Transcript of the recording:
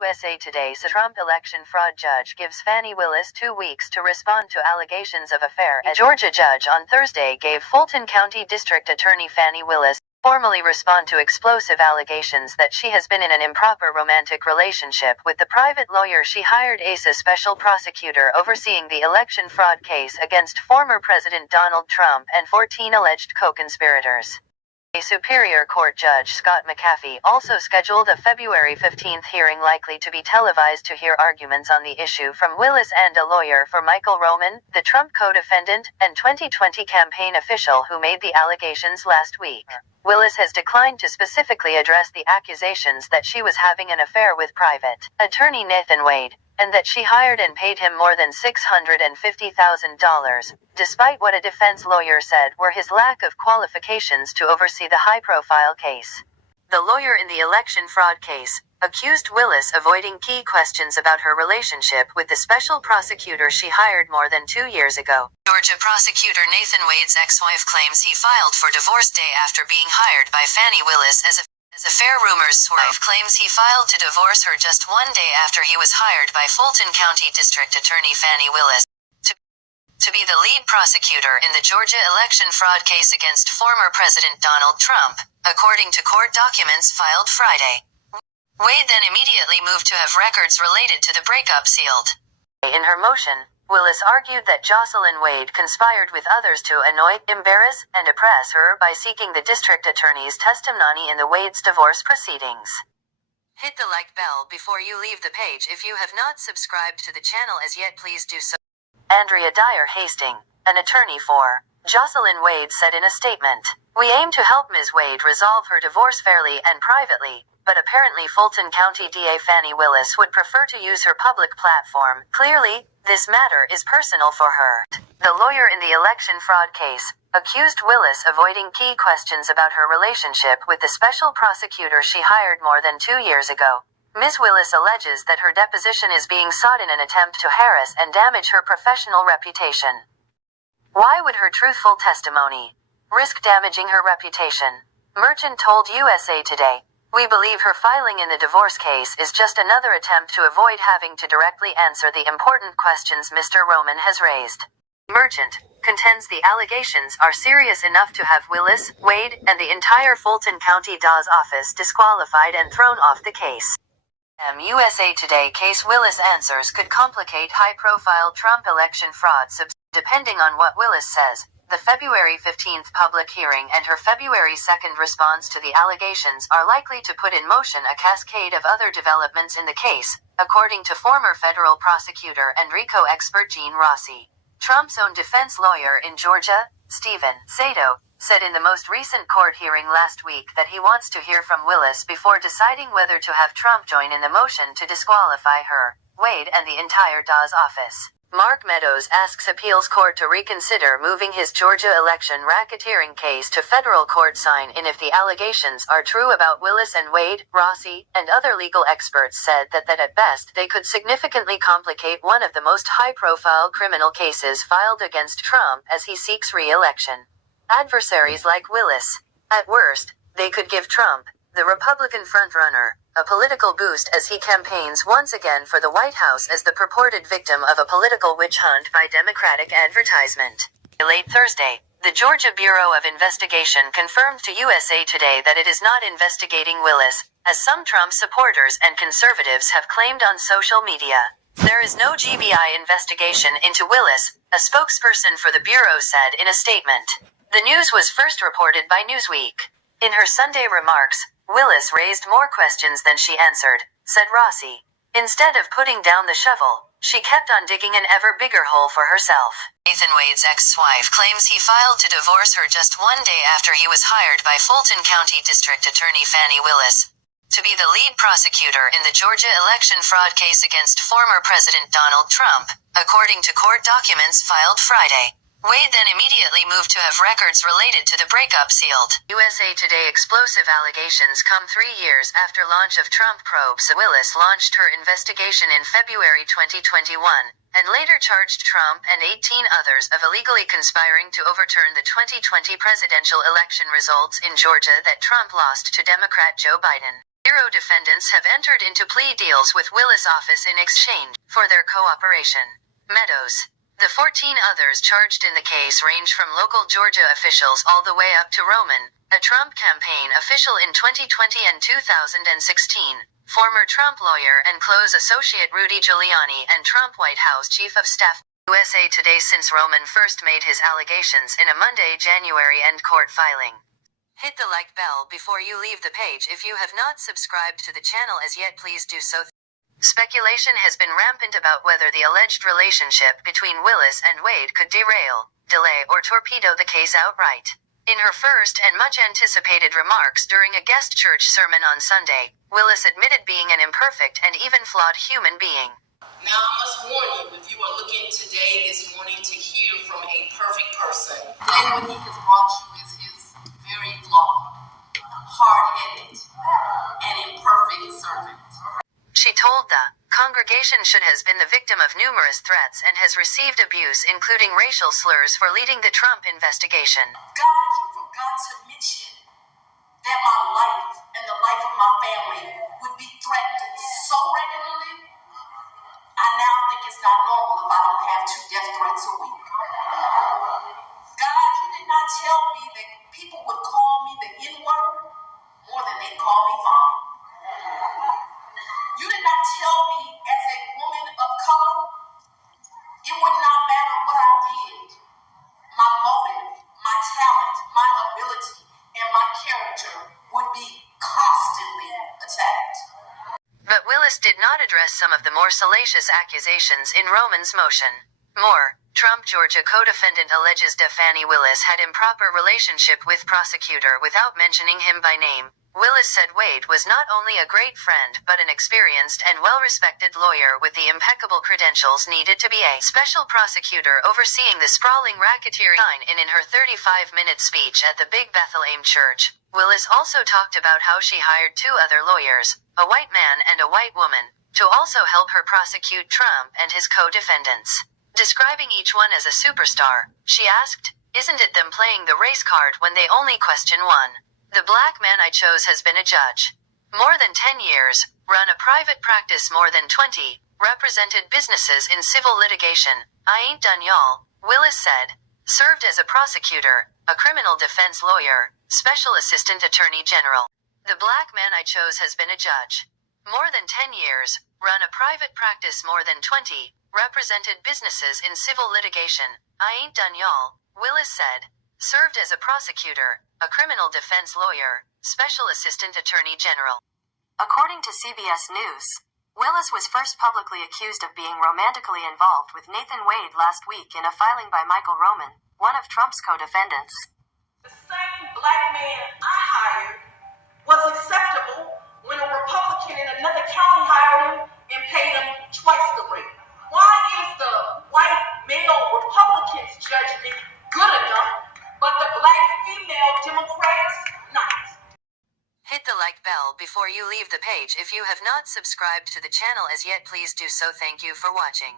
USA Today said Trump election fraud judge gives Fani Willis 2 weeks to respond to allegations of affair. A Georgia judge on Thursday gave Fulton County District Attorney Fani Willis formally respond to explosive allegations that she has been in an improper romantic relationship with the private lawyer she hired as a special prosecutor overseeing the election fraud case against former President Donald Trump and 14 alleged co-conspirators. A Superior Court Judge Scott McAfee also scheduled a February 15 hearing likely to be televised to hear arguments on the issue from Willis and a lawyer for Michael Roman, the Trump co-defendant, and 2020 campaign official who made the allegations last week. Willis has declined to specifically address the accusations that she was having an affair with private attorney Nathan Wade, and that she hired and paid him more than $650,000, despite what a defense lawyer said were his lack of qualifications to oversee the high-profile case. The lawyer in the election fraud case accused Willis of avoiding key questions about her relationship with the special prosecutor she hired more than 2 years ago. Georgia prosecutor Nathan Wade's ex-wife claims he filed for divorce day after being hired by Fani Willis as affair rumors swirl. Wife claims he filed to divorce her just 1 day after he was hired by Fulton County District Attorney Fani Willis to be the lead prosecutor in the Georgia election fraud case against former President Donald Trump, according to court documents filed Friday. Wade then immediately moved to have records related to the breakup sealed. In her motion, Willis argued that Jocelyn Wade conspired with others to annoy, embarrass, and oppress her by seeking the district attorney's testimony in the Wade's divorce proceedings. Hit the like bell before you leave the page. If you have not subscribed to the channel as yet, please do so. Andrea Dyer Hastings, an attorney for Jocelyn Wade, said in a statement, "We aim to help Ms. Wade resolve her divorce fairly and privately, but apparently Fulton County DA Fani Willis would prefer to use her public platform. Clearly, this matter is personal for her." The lawyer in the election fraud case accused Willis of avoiding key questions about her relationship with the special prosecutor she hired more than 2 years ago. Ms. Willis alleges that her deposition is being sought in an attempt to harass and damage her professional reputation. Why would her truthful testimony risk damaging her reputation? Merchant told USA Today, "We believe her filing in the divorce case is just another attempt to avoid having to directly answer the important questions Mr. Roman has raised." Merchant contends the allegations are serious enough to have Willis, Wade, and the entire Fulton County DA's office disqualified and thrown off the case. USA Today case Willis answers could complicate high-profile Trump election fraud depending on what Willis says. The February 15 public hearing and her February 2 response to the allegations are likely to put in motion a cascade of other developments in the case, according to former federal prosecutor and RICO expert Gene Rossi. Trump's own defense lawyer in Georgia, Stephen Sato, said in the most recent court hearing last week that he wants to hear from Willis before deciding whether to have Trump join in the motion to disqualify her, Wade, and the entire DA's office. Mark Meadows asks appeals court to reconsider moving his Georgia election racketeering case to federal court sign in if the allegations are true about Willis and Wade. Rossi and other legal experts said that at best they could significantly complicate one of the most high-profile criminal cases filed against Trump as he seeks re-election. Adversaries like Willis. At worst, they could give Trump, the Republican frontrunner, a political boost as he campaigns once again for the White House as the purported victim of a political witch hunt by Democratic advertisement. Late Thursday, the Georgia Bureau of Investigation confirmed to USA Today that it is not investigating Willis, as some Trump supporters and conservatives have claimed on social media. There is no GBI investigation into Willis, a spokesperson for the Bureau said in a statement. The news was first reported by Newsweek. In her Sunday remarks, Willis raised more questions than she answered, said Rossi. Instead of putting down the shovel, she kept on digging an ever bigger hole for herself. Nathan Wade's ex-wife claims he filed to divorce her just 1 day after he was hired by Fulton County District Attorney Fani Willis to be the lead prosecutor in the Georgia election fraud case against former President Donald Trump, according to court documents filed Friday. Wade then immediately moved to have records related to the breakup sealed. USA Today explosive allegations come 3 years after launch of Trump probes. Willis launched her investigation in February 2021, and later charged Trump and 18 others of illegally conspiring to overturn the 2020 presidential election results in Georgia that Trump lost to Democrat Joe Biden. 0 defendants have entered into plea deals with Willis' office in exchange for their cooperation. Meadows. The 14 others charged in the case range from local Georgia officials all the way up to Roman, a Trump campaign official in 2020 and 2016, former Trump lawyer and close associate Rudy Giuliani, and Trump White House Chief of Staff. USA Today. Since Roman first made his allegations in a Monday, January end court filing. Hit the like bell before you leave the page. If you have not subscribed to the channel as yet, please do so. Speculation has been rampant about whether the alleged relationship between Willis and Wade could derail, delay, or torpedo the case outright. In her first and much-anticipated remarks during a guest church sermon on Sunday, Willis admitted being an imperfect and even flawed human being. Now I must warn you, if you are looking today, this morning, to hear from a perfect person, then what he has brought you is his very flawed, hard-headed, and imperfect servant. She told the congregation should has been the victim of numerous threats and has received abuse, including racial slurs, for leading the Trump investigation. God, you forgot to mention that my life and the life of my family would be threatened so regularly. I now think it's not normal if I don't have 2 death threats a week. God, you did not tell me that people would call me the N-word more than they call me Fani. You did not tell me, as a woman of color, it would not matter what I did. My motive, my talent, my ability, and my character would be constantly attacked. But Willis did not address some of the more salacious accusations in Roman's motion. More, Trump Georgia co-defendant alleges Fani Willis had improper relationship with prosecutor without mentioning him by name. Willis said Wade was not only a great friend but an experienced and well-respected lawyer with the impeccable credentials needed to be a special prosecutor overseeing the sprawling racketeering. In her 35-minute speech at the Big Bethlehem Church, Willis also talked about how she hired 2 other lawyers, a white man and a white woman, to also help her prosecute Trump and his co-defendants. Describing each one as a superstar, she asked, "Isn't it them playing the race card when they only question one? The black man I chose has been a judge. More than 10 years, run a private practice more than 20, represented businesses in civil litigation. I ain't done y'all," Willis said. Served as a prosecutor, a criminal defense lawyer, special assistant attorney general. The black man I chose has been a judge. More than 10 years, run a private practice more than 20, represented businesses in civil litigation. I ain't done y'all, Willis said. Served as a prosecutor, a criminal defense lawyer, special assistant attorney general. According to CBS News, Willis was first publicly accused of being romantically involved with Nathan Wade last week in a filing by Michael Roman, one of Trump's co-defendants. The same black man I hired was acceptable when a Republican in another county hired him and paid him twice the rate. Why is the white male Republican's judgment good enough, but the black female Democrats not? Hit the like bell before you leave the page. If you have not subscribed to the channel as yet, please do so. Thank you for watching.